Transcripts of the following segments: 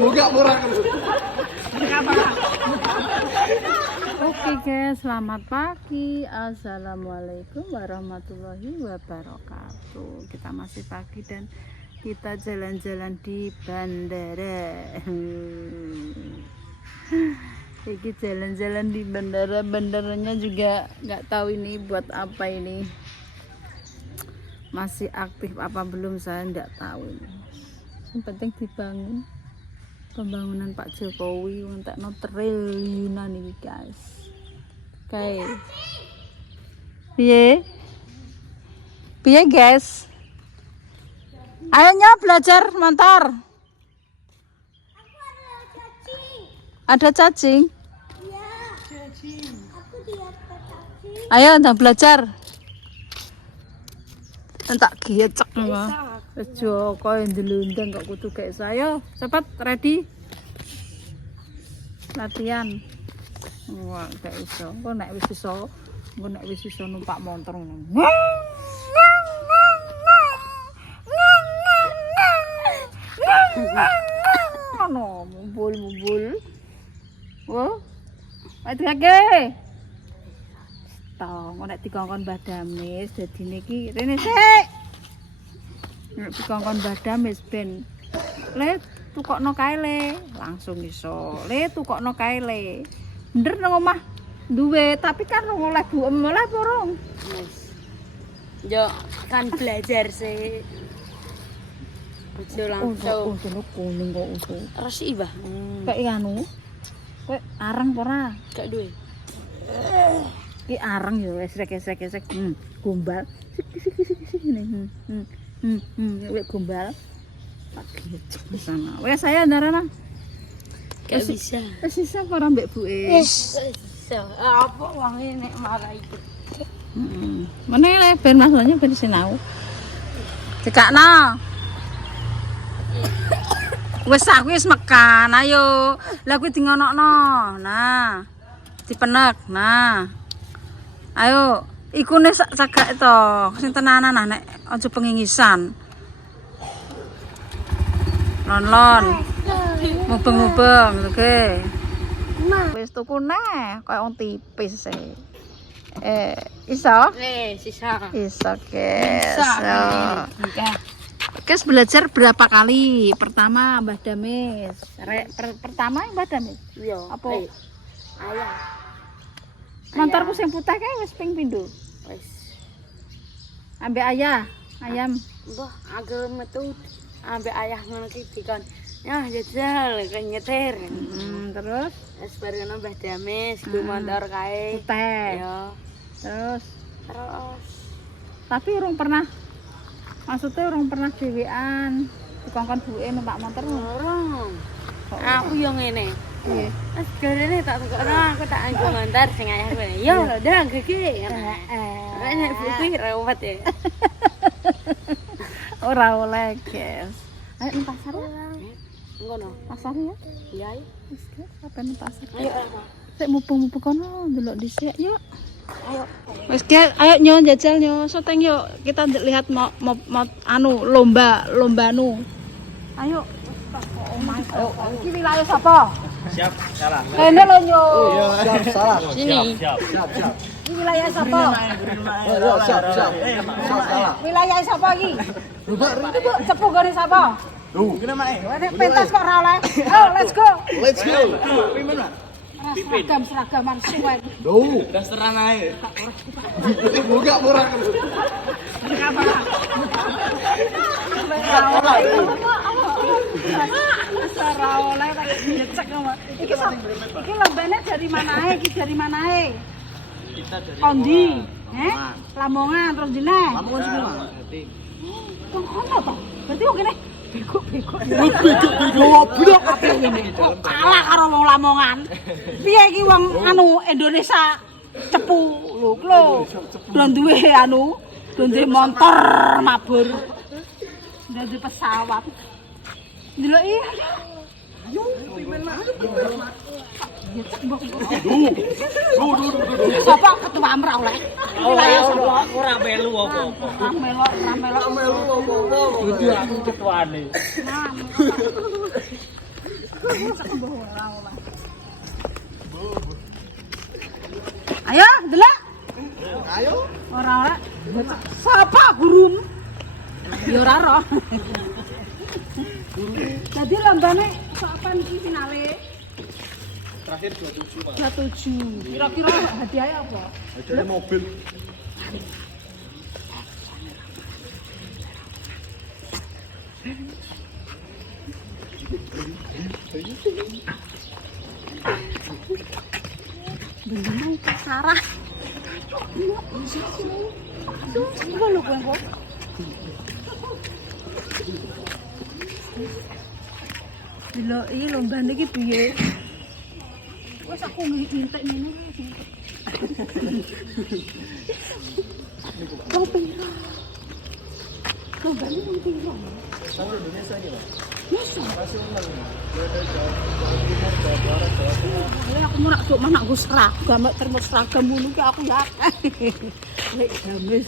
Oke guys, selamat pagi. Assalamualaikum warahmatullahi wabarakatuh. Kita masih pagi dan kita jalan-jalan di bandara. Iki jalan-jalan di bandara, bandaranya juga nggak tahu ini buat apa ini. Masih aktif apa belum saya nggak tahu ini. Yang penting dibangun. Pembangunan Pak Jokowi untuk triliunan ini guys. Oke. Piye guys? Ayo belajar motor. Ada cacing? Iya. Aku lihat cacing. Ayo udah belajar. Entak giecek mah. Joko yang dilundang kok kudu kayak saya. Cepat ready. Latihan. Wah, gak iso. Kok nek wis iso numpak motor ngono. Ono mumbul. Wah. Ayo lagi. Tong, nek dikongkon badamis dadine iki rene sik. Nek dikongkon badamis ben le tukokno kae le, langsung iso. Le tukokno kae le. Bener nang omah duwe, tapi kan oleh buem oleh porong. Wis. Yo kan belajar sih. Ojo langsung. Oh, kuning kok utuh. Resi, Mbah. Kayak anu. Kayak arang ora? Gak duwe. Ki arang ya wis esrek. Gombal. Sik ngene. Wek gombal. Tak gecek di sana. Wes saya ndarana. Gak bisa. Wis bisa ora mbek buke. Wis bisa. Apa wangi nek marah iku. Meneh le ben maksudnya ben sinau. Cekakno. Wis aku wis mekan, ayo. Lah kuwi dingonokno. Nah. Dipenek. Nah. Ayo, iku nek cagak to, sing tenanan nah nek aja pengingisan. Lon. Mubeng, oke. Wis tuku neh, koyo wong tipis e. Iso? Sisa. Iso, guys. Guys, belajar berapa kali? Pertama Mbah Damis. Pertama Mbah Damis. Iya. Apa? Ayah. Montorku sing putih kae wis ping pindho. Wis. Ambek ayam. Mbah, agak metu ambek ayah ngono ki dikon. Ya jajal kan nyetir. Terus Wis bareng Mbah Damis ku motor kae. putih. Ya. Terus Terus tapi maksudnya urung pernah dhewean dikongkon buke numpak motor. orang. Aku yo ngene. Nggih. Wis garene tak tukokno aku tak anggo ngantar sing ayah kowe. Yo ndang gege. Nek buku rewet ya. Ora oleh, guys. Ayo nang pasar. Ngono. Pasar ya. Iya. Wis guys, sampeyan nang pasar. Ayo. Sik mumpung-mumpung kono ndelok dhisik yuk. Ayo. Wis guys, ayo nyo jajal nyo syuting yuk. Kita lihat mau anu lomba anu. Ayo. Oh, iki wilayah sapa? Siap, salah. Kene lho nyo. Siap, salah. Sini. Siap. Iki wilayah sapa? Siap, salah. Wilayah sapa iki? Cepu gone sapa? Kena mae. Pentas kok ora oleh. Oh, let's go. Let's go. Seragaman suwen. Dasteran ae. Buka murah. Ora oleh tak ngecek sama. Iki lombane dari mana ae? Iki dari mana ae? Kita dari Kondi. Lamongan terus dine. Lamongan semua. Kok ono to? Berarti kok kene bego-bego. Goblok Apa ngene? Kok kalah karo wong Lamongan. Piye iki wong anu Indonesia cepu lho. Do duwe anu, do duwe motor mabur. Do duwe pesawat. Delok iki. Yo, pimen mah. Sapa ketua ora oleh? Wilayah sapa? Ora melu apa. Ora melok Melu apa. Itu aku ketuane. Ayo, delok. Ayo. Ora. Sapa gurum? Ya ora roh. Jadi lombane kapan iki finale? Terakhir 27, Pak. 27. Kira-kira hadiahnya apa? Hadiahnya mobil. Bener Sarah. Coba lu kowe. Delok iki lombane iki piye? Wes aku ngintek ngene iki. Wong pira? Lombane wong pira? Sama Indonesia ini, Pak. Masa? Nasional. Jawa Barat, Jawa Tengah. Aku mau nak cuma nak gue seragam, mak terus seragam mulu ki aku ya. Lek gamis.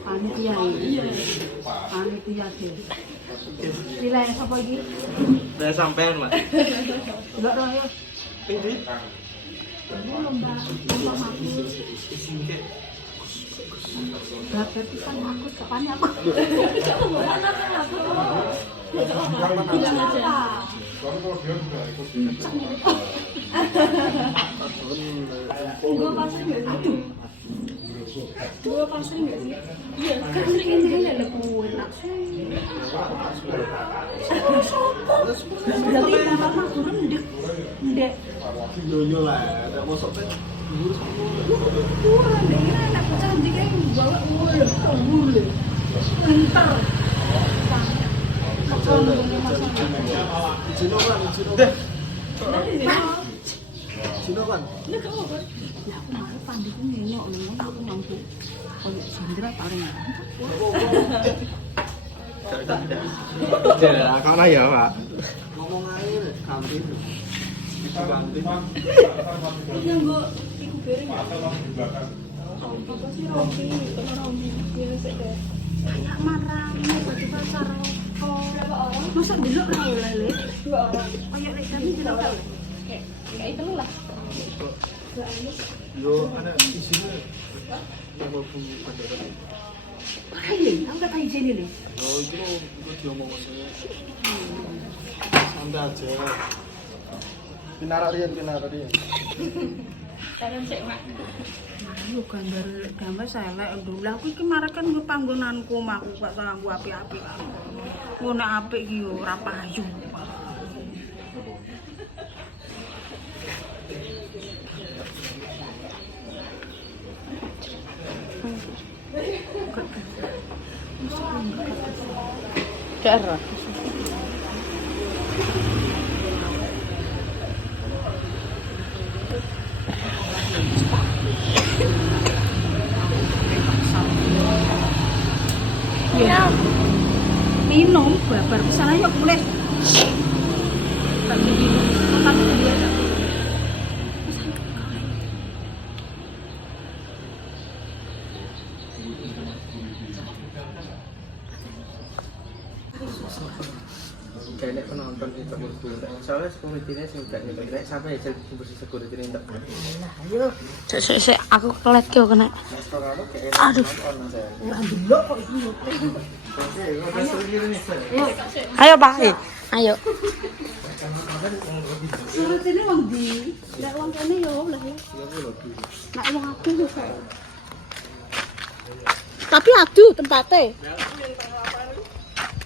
Panitia ini. Panitia deh. Nilai apa lagi? Saya sampean, Pak. Enggak dong ya. Ini Lomba maku. Berarti kan aku kapan aku. Bilang aja. Dua pasang nggak sih? Aduh. Dua pasang nggak sih? Iya, kan ini ada kue nak. Berarti nama turun ndek. videonya lah, ada masuknya. Kurang deh, ini anak cantik yang bawa ule. Entar. Cino kan? Ya aku malu pandiku ngenyok nih, aku mampu. Kalau Sandra paling Karena ya, Pak. Ngomong aja deh, kantin. Itu kantin. yang gue ikut beri apa sih rompi, kalau rompi biasa deh. Kayak marah, baju pasar rokok. Berapa orang? Masa dulu lah lele? 2 orang. Oh ya, kami tidak tahu. Kayak itu lah. Yo, ada di sini. Yang mau pada. Ayo, aku kata izin ini. Oh, itu diomong saya. Santai aja. Pinara Rian. Tanam sik, Mak. Ayo gambar saya lek dulu aku iki kemarin kan gue panggonanku aku gak salah gue api-api kan. Ngono apik iki yo ora payu. Cara. Ya. Minum babar kesana yuk mulai. Tak minum, makan dia. Kayaknya penonton kita berdua. Soalnya security-nya sih enggak nyetek sampai jadi bersih security ini enggak. Ayo. Sik aku kelet ki kena. Aduh. Ayo, Pak. Ayo. Surut ini wong di. Nek wong kene yo lah ya. Nek wong aku yo. Tapi adu tempatnya.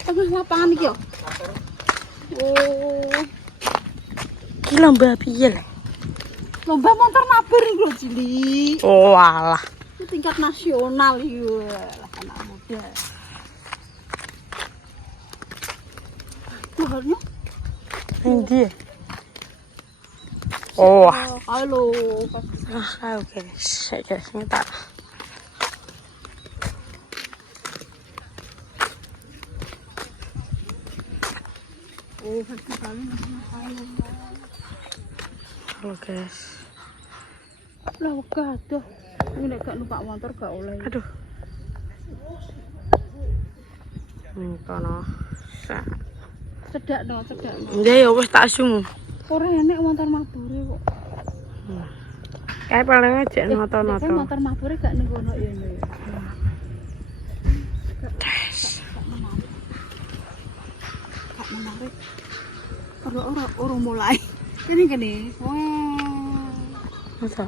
Tengah lapangan iki yo. Oh. Ki lomba piye lho? Lomba motor mabur iki lho, Cili. Oh, alah. Itu tingkat nasional iki. Anak muda. Tuhannya. Endi? Oh. Halo. Oke, saya ngetak. Oh, festival ini Halo guys. lah wegah aduh. Ini nek gak numpak motor gak oleh. Aduh. Kono. Cedak no. Ya ya wis tak sumu. Ora enek motor mabure kok. Kayak paling aja Kan noto-noto. motor mabure gak ning kono ya. Gak menarik. Ora mulai. Kene. Wah. Masa?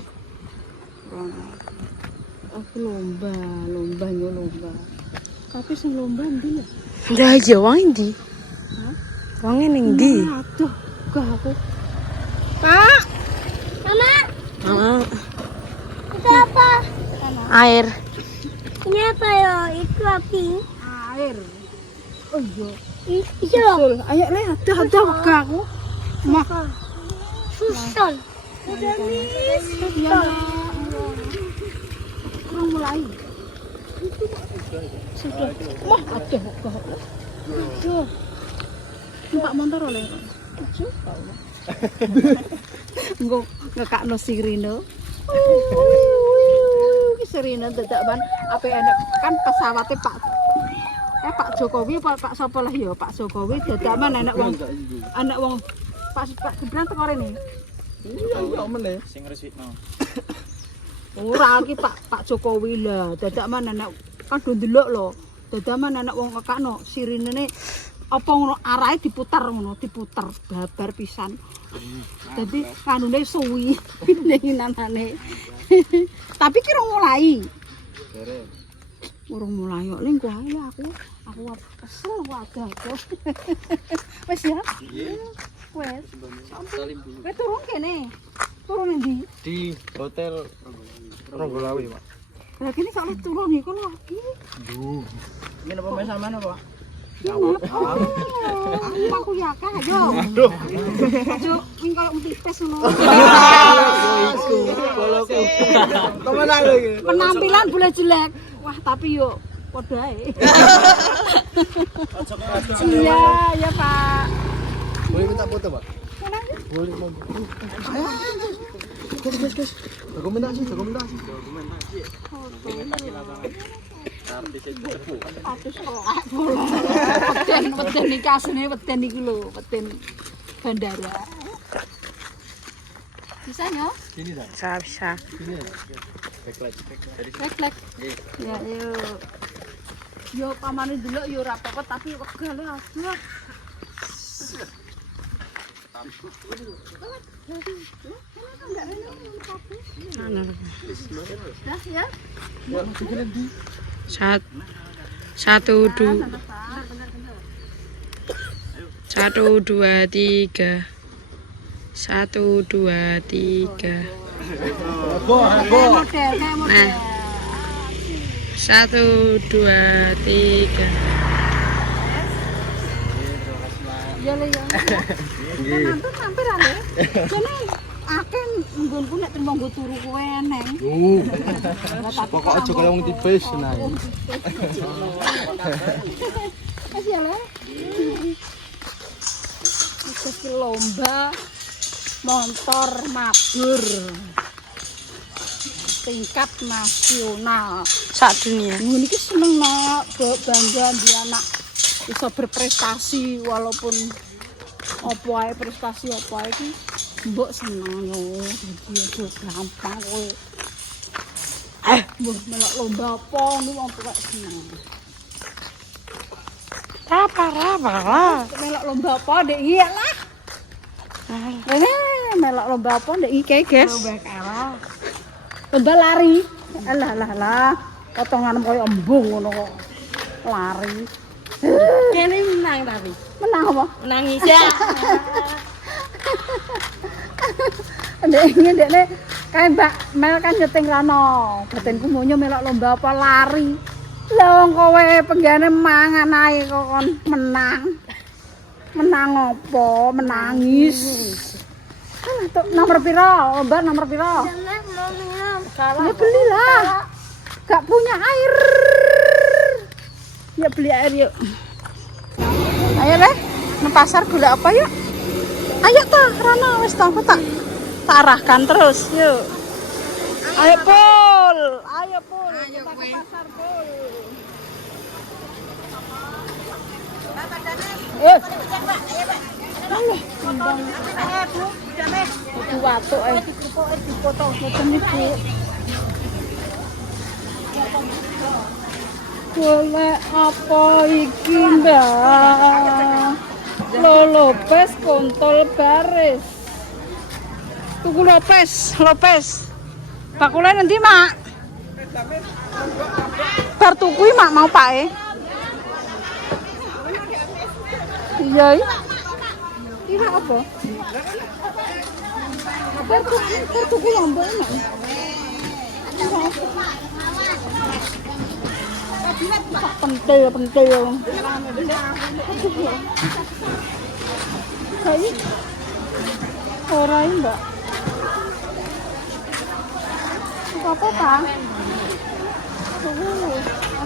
Aku lomba. Tapi sing lomba ndi ya? Ndak aja wong ndi? Hah? Wong ning ndi? Aduh, gak aku. Pak. Mama. Itu apa? Air. Ini apa ya? Itu api. Air. Oh iya. Itu Susul. Ayo le, aduh gak aku. Mah. susun. Udah Iya. Kurang mulai. Sudah. Mah, aduh gak. Aduh. Numpak motor oleh. Aduh. Ngekakno sirine. Sirine dadak ban apa enak kan pesawate Pak Jokowi Pak sapa lah ya Pak Jokowi dadak man anak wong Pak Gibran teko rene. Iya meneh sing ngresikno. Ora iki Pak Jokowi lah dadak man anak kan do ndelok lho. Dadak man anak wong ngekakno sirinene apa ngono arahe diputer babar pisan. Dadi kanune suwi ning nanane. Tapi ki rong mulai. Urung mulai kok ning kuwi aku kesel wadah kok. Wis ya? Wes. Wes turun kene. Turun endi? Di hotel Ronggolawe, Pak. Lah kene kok turun iki kono. Ini apa main sama apa? Aku ya kah yo. Aduh. Ajo wing koyo tipes ngono. Boloku. Temenan lho iki. Penampilan boleh jelek. Wah, tapi yo padha ae. Iya, ya Pak. Boleh minta foto, Pak? Mana? Boleh, Mam. Guys. Dokumentasi. Atus kok. Weden iki asline weden iki lho, weden bandara. Bisa ya? Sini dah. Bisa. Sini. Backlight. Reflek. Ya, yuk. Yo pamane delok yo ora apa-apa tapi wegah lho aduh. Dah ya. Satu, dua, tiga. 1, 2, 3. Model. Nah. 1, 2, 3. Ya le ya. Mampir ale. Kene akeh nggonku nek trimo nggo turu kowe eneng. Pokok aja kaya wong tipis nah. Wis ya le. Iki lomba motor mabur tingkat nasional Sak dunia. Ngono iki seneng nak bangga di anak bisa berprestasi walaupun apa ae prestasi apa ae iki mbok seneng yo dadi aja gampang kowe mbok melok lomba apa niku wong tuwek seneng Apa lah. melok lomba apa ndek iki lah Rene melok lomba apa ndek iki guys lomba lari alah potongan koyo embung ngono kok lari Kene menang tapi. menang apa Menang isa. Ndekne kae Mbak Mel kan nyeting rano. Batinku monyo melok lomba apa lari. Lah wong kowe penggane mangan ae kok kon menang. Menang apa? Menangis. Nomor piro? Lomba nomor piro? Jangan mau minum. Ya belilah. Gak punya air. Ya beli air yuk. Ayo deh, ke pasar gula apa yuk? Ayo toh, Rana wis toh tak arahkan terus yuk. Ayo Pul, ayo Pul, kita ke pasar Pul. Ayo, undang. Kudu watuk dipotong ngoten niku. Golek apa iki, Mbak? Lopes kontol baris. Tuku Lopes. Bakule nanti, Mak. Bar tuku Mak mau Pak Iya. Ini apa? Bar tuku lombok Mak. Pentil. Kayak orang Mbak. Apa Pak?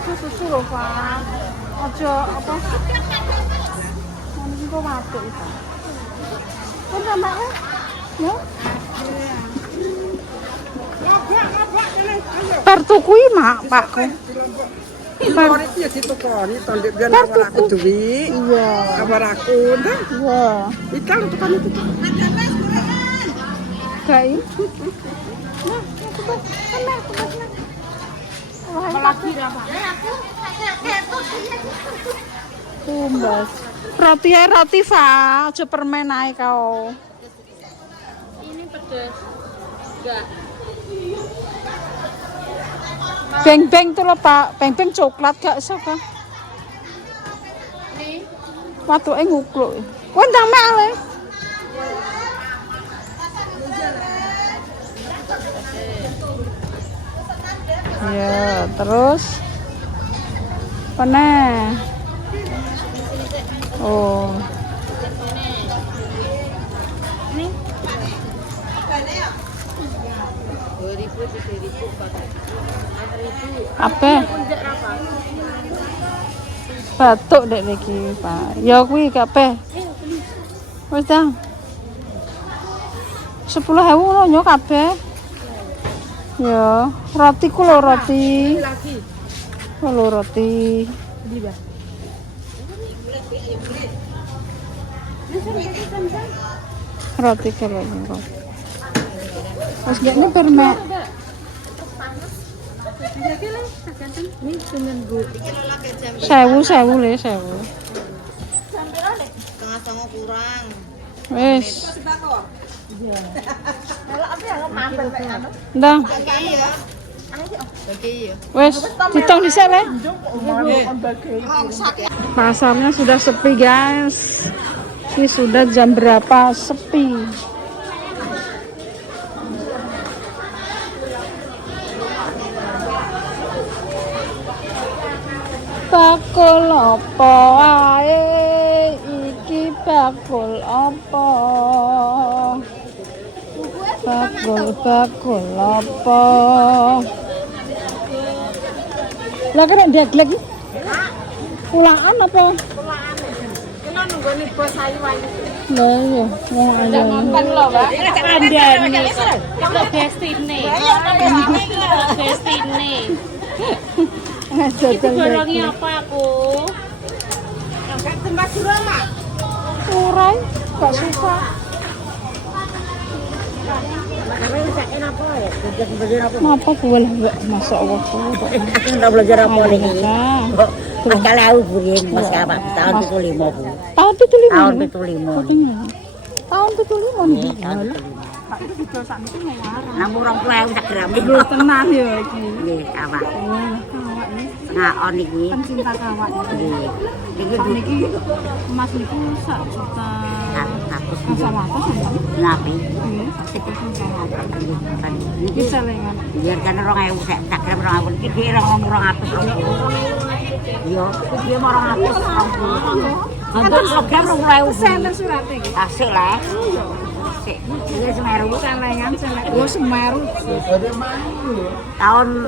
Aku susu loh Pak. Aja apa? Ini kok watuk itu. Kan Mbak ya? Bar tuku Mak, Pakku. Bar iki ya ditukoni to ndek biyen awal aku duwi. Iya. Kabar aku ndak. Iya. Iki lho tukane itu. Kayak tumbas roti Fa, aja permen ae kau. Ini pedas. Enggak. Beng-beng tuh lho Pak, beng-beng coklat gak suka. Ini Watuke ngukluk. Kowe ndang mek ale. Ya, terus peneh. Oh. Apa? Batuk dek iki, Pak. Ya kuwi kabeh. Wis ta. 10.000 lho nyo kabeh. Ya, roti ku lho roti. Lho roti. Beli, Mbak. Roti kalau roti. Wis gak permen. Sewu le sewu. Setengah kurang. Wis. Ndang. Wis, ditong dhisik le. Pasarnya sudah sepi, guys. Ini sudah jam berapa? Sepi. Bakul apa ae iki bakul apa? Bakul apa? Lah kena deglek. Pulaan apa? pulaan. Kena nunggone bos ayu ayu. Lah iya, wong ayo. Makan lho, Mbak. Kandhane. Itu bestine. Bestine. Itu barangnya apa aku? Enggak tempat surama. Urai, gak suka. Apa boleh enggak masuk Allah. Aku ndak belajar apa lagi. Nah, Akal aku burin Mas apa tahun 75 Bu. tahun itu lima. Tahun 75. Tahun itu lima nih. Nang urang tuwa aku tak gram. Lu tenang ya iki. Nggih, awak. Nah, on iki. Pencinta kawan. Nggih. Iki Pak niki emas niku 1 juta. aku Sama apa sampean? napi. Iki celengan. Biar kan 2000 sak tak gram 2000 iki dhewe orang murang atus. Yo, iki mau 200. Untuk kilogram 2000. Senten surate iki. Asik lah. sik. Iya Semeru. Celengan Semeru. Oh Semeru. Tahun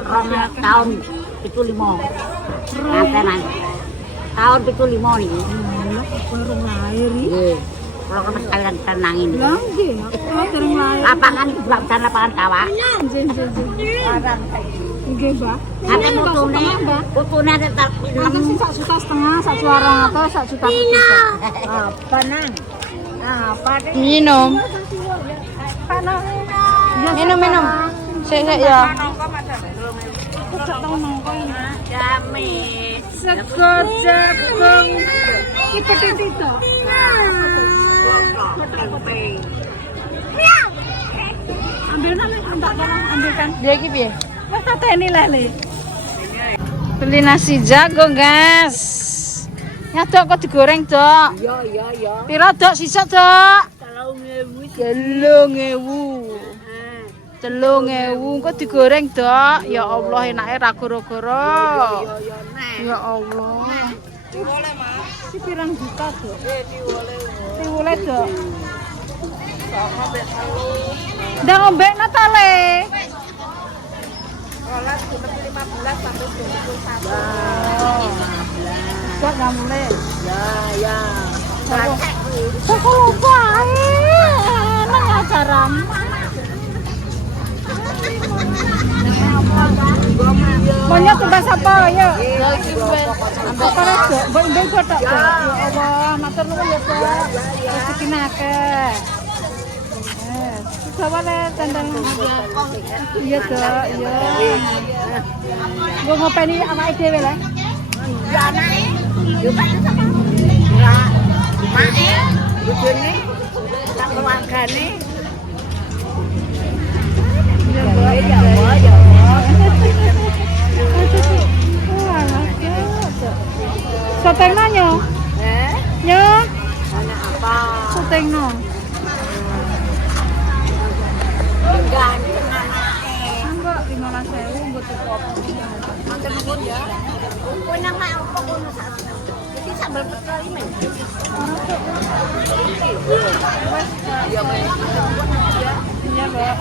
75. Ngatenan. Tahun 75 niki. Baru lahir iki. Nggih. Kula kan sekalian tenang ini. Lah nggih, aku dereng lahir. Lapangan iki bukan bukan lapangan kawak. Nggih, nggih, nggih. Nggih, Mbak. Ate putune tak Nanti sih 1,5 juta, 1 juara atau 1 juta. apa nang? Apa deh? Minum. Minum. Sik ya. Jamis. Sego jagung. Iki pedet itu. Ambil nang tak tolong ambilkan. Dia iki piye? Wes tateni lele. Beli nasi jagung, guys. Ya, Dok, kok digoreng, Dok? Iya. Piro, Dok? Sisa, Dok? 3.000. Kok digoreng, Dok? Ya Allah, enake ra goro-goro. Ya Allah. Iki pirang juta, Dok? Diwole, Dok. Ndak ngombekno ta, Le? Kok nggak mulai? Ya. Kok lupa nang acara. Banyak tugas apa ya? Apa aja? Mbak kok tak? Ya Allah, matur nuwun ya, Pak. Rezekine akeh. Sawane tandang. Iya, Dok, iya. Gue ngopeni awake dhewe lah. Ya anake. Yo paling sapa? Ya. Mae, bojone, tak keluargane. Ya, Mbak. Ya. Sotengno nyo. Nyo. Anak apa? Sotengno. Ganteng anake. Mbak 15.000 mbok kopi. Matur nuwun ya. Kowe nang mak opo ngono sak. Iki sambel pecel iki men. Iya, men. Iya, Mbak.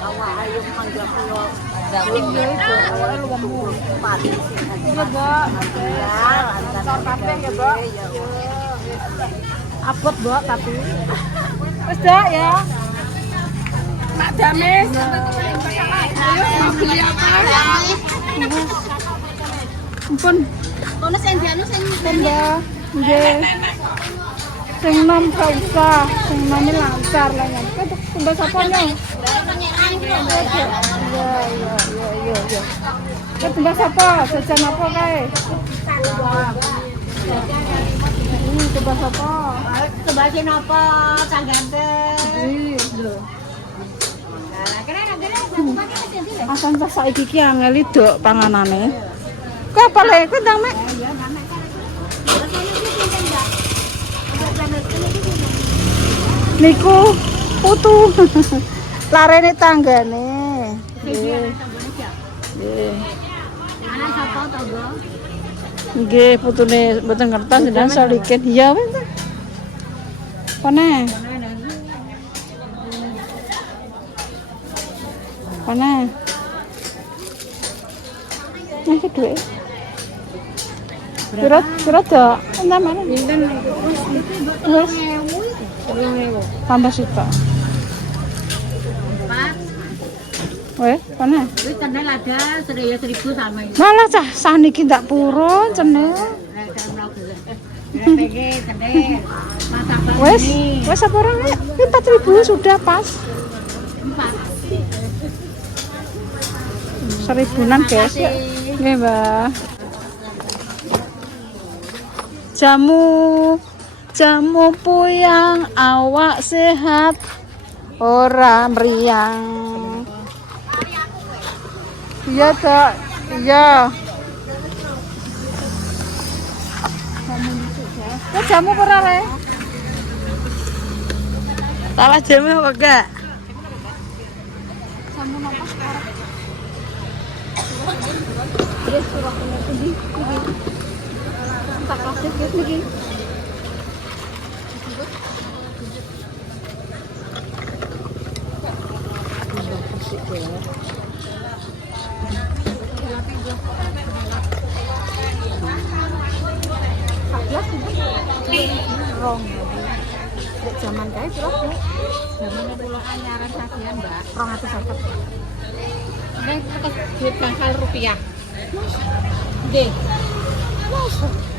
Awak ayo mangga kula. Iya, itu. Awake lu ngomong. Iya, Mbak. Antar kabeh ya, Mbak. Abot, Mbak, tapi. Wis, Dak ya. Mak Damis. Ayo, mau beli apa? Ampun. Ono sing dianu sing Mbak. Nggih. Sing nom gak usah, sing nome lancar lah ya. Kok tumbas apa nya? Iya. Kok tumbas apa? Jajan apa kae? Tumbas apa? Sebagian apa? Kang ganteng. Iya. Asan tas saiki ki angel dok panganane. Kok apa le? Kok ndang mek? Niku putu. Larene tanggane. Nggih. Anak sapa to, Go? Nggih, putune mboten ngertos dan solikin. Iya wis. Pane. Nah, kedua. Surat Dok. Entar mana? Pinten wis. Tambah sita. Weh, mana? Wis tenan ada 1.000 sama ini. Malah cah saniki ndak purun cenel. Wes apa orang ya? 4.000 sudah pas. 1.000-an guys. Nggih, Mbak. Jamu puyang awak sehat ora meriang. Iya, Dok. Iya. Kok jamu ora le? Salah jamu apa enggak? Jamu napa? Terus surat ini. Tak kasih guys niki. zaman kae piro, Bu? Zamane kula anyaran sakian, Mbak. 250. Nggih, tekan duit bangsal rupiah. Nggih.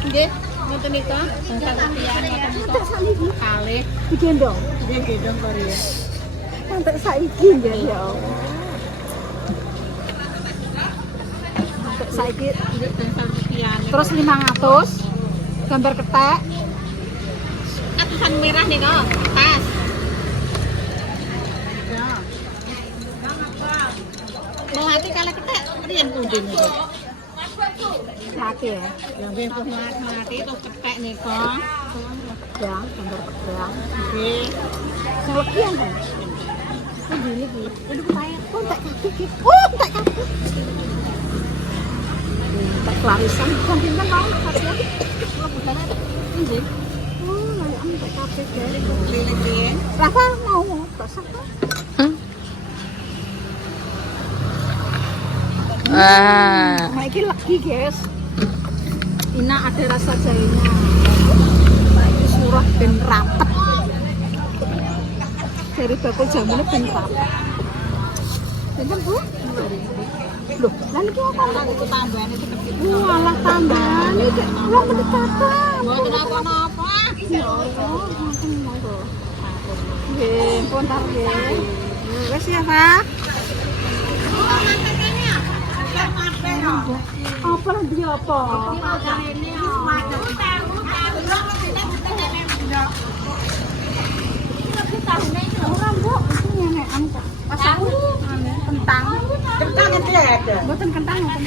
Nggih, ngoten nika, bangsal rupiah ngoten nika. Saiki kalih digendong. Nggih, gendong Korea. Sampai saiki nggih ya Allah. Sampai saiki duit bangsal rupiah. Terus 500 gambar ketek. Atusan merah nih kok, pas. Ya. Melati kalau kita rian pundi niku. Melati ya. Yang nggih melati itu ketek nih kok. Ya, gambar ketek. Nggih. Kelebihan kan. Pundi niki. Ini saya pun tak kabeh. Oh, tak kabeh. Tak klarisan kan pinten mau saja. Nggih. Rafa mau basah kan? Nah, ini lagi guys. Ini ada rasa jahenya. Ini surah ben rapet. Dari bakul jamunya ben rapet. Bener Bu? Loh, lalu ini apa? Itu tambahan itu kecil. Walah tambahan ini belum mendekatan. Mau kenapa-napa? Ya Allah, nggih, pun tar nggih. Wes ya, Pak. Apa lagi apa? Orang Bu, ini nenek kok. Pasang kentang. Kentang nanti ada. Mboten kentang ngoten.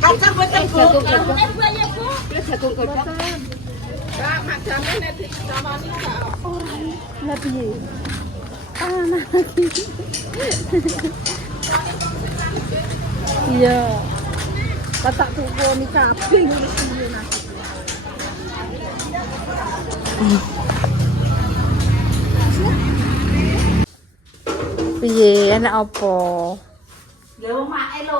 Kacang boten Bu. Jagung godhog. Kak, macamnya nek dicamani kak. Ora. Lah piye? Panas lagi. Iya. Tak tukoni kabeh ngurus piye nasi. Piye enak apa? Ya wong make lho.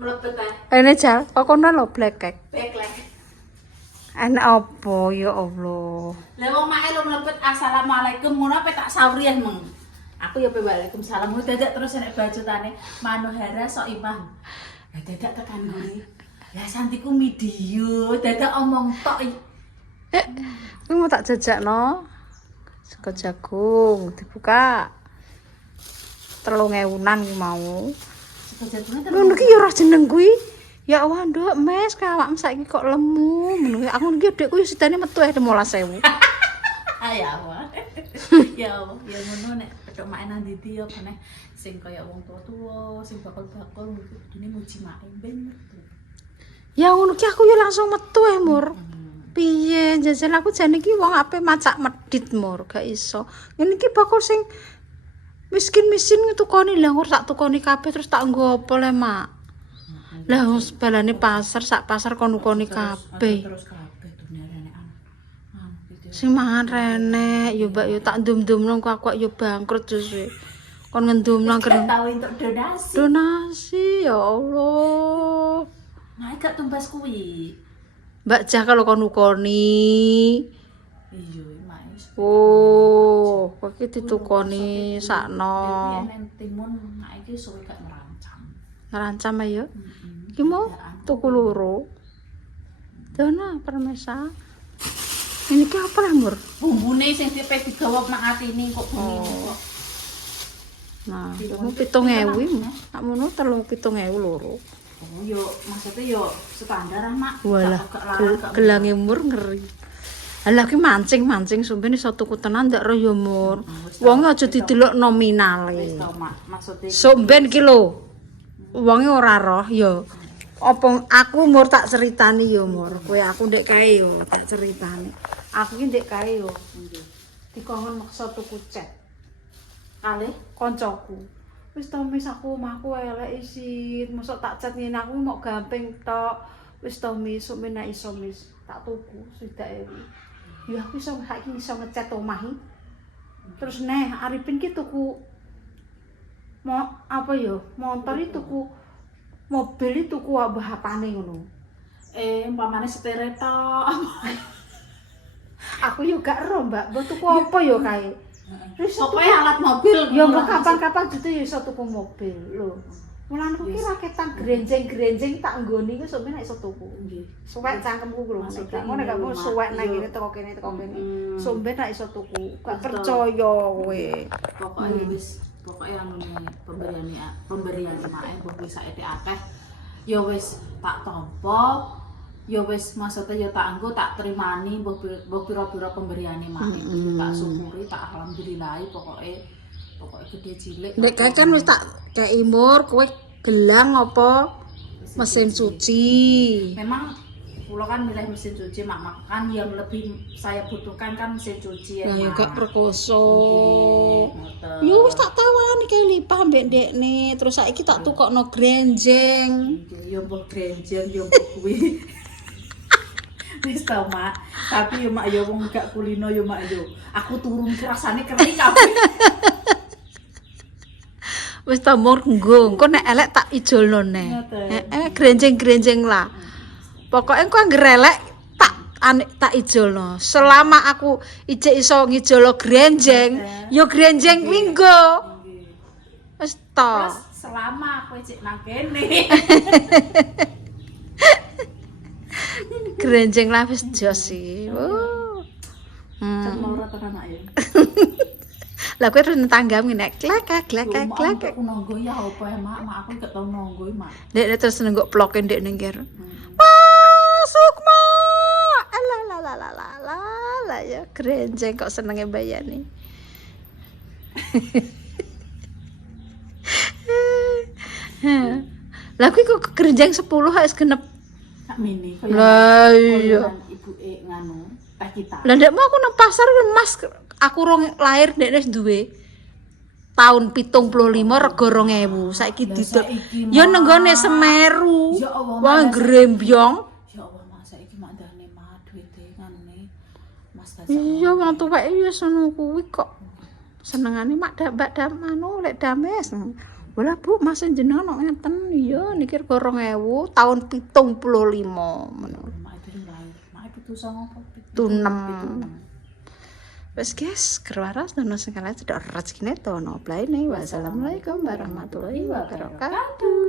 Mlebet ae. Ini Jal, kok kono lho black cake. Beklek. Enak apa ya Allah. Lah wong make lho mlebet assalamualaikum ngono apa tak sawrian meng. Aku ya waalaikumsalam. Ngono dadak terus enek bacotane Manohara sok imam. Lah dadak tekan ngene. Ya santiku video, dadak omong tok. Kuwi mau tak jajakno. Sego jagung dibuka. 3.000-an ki mau. Sego jagungnya Lho niki ya ora jeneng kuwi. Ya Allah, Nduk, Mes, awakmu saiki kok lemu. Ngono aku niki dekku ya sidane metu 15.000. Ya Allah. Ya Allah, ya ngono nek pedhok mak nang ndi ya meneh sing kaya wong tua-tua, sing bakul-bakul kudune muji mak ben metu. Ya ngono ki aku ya langsung metu Mur. Piye jajan aku jane iki wong ape macak medit Mur, gak iso. Ngene iki bakul sing miskin-miskin ngetukoni lah ngur tak tukoni kabeh terus tak nggo apa le Mak. Lah wis balane pasar sak pasar kon nukoni kabeh. Terus kabeh dunia renekan. Sing mangan renek yo Mbak yo tak ndum-ndumno kok yo bangkrut wis. Kon ngendumno keren. Tahu untuk donasi. Donasi ya Allah. Nah, gak tumbas kuwi. Mbak Jah kalau kon nukoni. Iya, Mak. Oh, kok iki ditukoni sakno. Yen timun mak iki suwe gak ngerancam. Ngerancam ayo. Iki mau tuku loro. Dona permesa. Ini ki apa lah, Mur? Bumbune sing digawa mak atine kok bumi kok. Nah, kamu 7.000, tak mono 7.000 loro. Oh, yo maksudnya yo standar ah, Mak. Walah, Gak larang, gak gelange Mur ngeri. Lah ki mancing-mancing sumpene iso tuku tenan ndak ro yo Mur. Wong aja didelok nominale. wis to, Mak. Maksudnya Somben ki lho. Wonge ora roh ya. Apa aku Mur tak ceritani yo Mur. Kowe aku ndek kae yo tak ceritani. Aku ki ndek kae yo. Dikongkon maksa tuku cet. Kalih koncoku. Wis to mis aku omahku elek isin. Mosok tak cet ngene aku mok gamping tok. Wis to mis sok menak iso mis. Tak tuku 1.000. Ya aku iso saiki iso ngecat omah iki. Terus neh Arifin ki tuku mau apa ya? Motor itu tuku mobil itu tuku apane ngono. umpamane setere tok. Aku yo gak ero, Mbak. Mbok tuku apa yo kae? Pokoknya alat mobil. Ya mbok kapan-kapan gitu ya iso tuku mobil lho. Mulane aku ki raketan grenjeng-grenjeng tak nggoni ku sok nek iso tuku. Nggih. Suwek cangkemku lho. Maksudnya Ngono gak mau ini suwek nang iya. kene teko kene teko kene. Mm-mm. Somben nek iso tuku. Gak Betul. percaya kowe. Pokoknya wis pokoknya anu pemberian mae mbok wis saiki akeh. Ya wis tak tampa. Ya wis maksudnya ya tak anggo tak terimani mbok pira-pira pemberiane mae. Tak syukuri, tak alhamdulillahi pokoknya gede cilik. Nek kae kan wis tak kei mur kowe gelang apa mesin cuci. Memang kula kan milih mesin cuci mak kan yang lebih saya butuhkan kan mesin cuci ya. Lah ya Mak. gak perkoso. Ngoten. Yo wis tak tawani kae lipah mbek ndekne, terus saiki tak tukokno grenjeng. Yo mbok grenjeng yo mbok kuwi. Wis to mak, tapi yo mak yo wong gak kulino yo mak yo. Aku turun rasane kering kabeh. Wis ta mur nggo, engko nek elek tak ijolno ne. Ngoten. Grenjeng-grenjeng lah. Pokoke engko anggere elek tak ijolno. Selama aku ijek iso ngijolo grenjeng, yo grenjeng kuwi nggo. Wis ta. Terus selama aku cek nang kene. Grenjeng lah wis jos sih. Oh. Cemoro tenan anak ya. Lah kowe terus tanggamu nek klek klek Mak, klek. aku nonggo ya apa ya mak aku gak tau nonggo mak. Dek terus nenggok ploke ndek ning kene. Sukma. Lah ya grenjeng kok senenge bayani. Lah kuwi kok grenjeng 10 wis genep. Sak mini Lah iya. ibuke nganu teh kita. Lah ndek mau aku nang pasar Mas aku rong lahir ndek wis duwe tahun 75 rego 2000 saiki didol saiki, ya Mak. nenggone Semeru Ya Allah, Mak, wah lah, grembyong Ya Allah mak saiki mak ndane mak duwite nganune Mas Dasa. iya wong tuwek ya ngono kuwi kok senengane mak mbak anu lek dames Wala Bu, Mas jenengan kok ngeten iya niki rego 2000 tahun 75 ngono. Mak itu lahir. Mak itu sama apa? 76. Wes guys, kerwaras dono segala tidak rezekine tono plaine. Wassalamualaikum warahmatullahi wabarakatuh.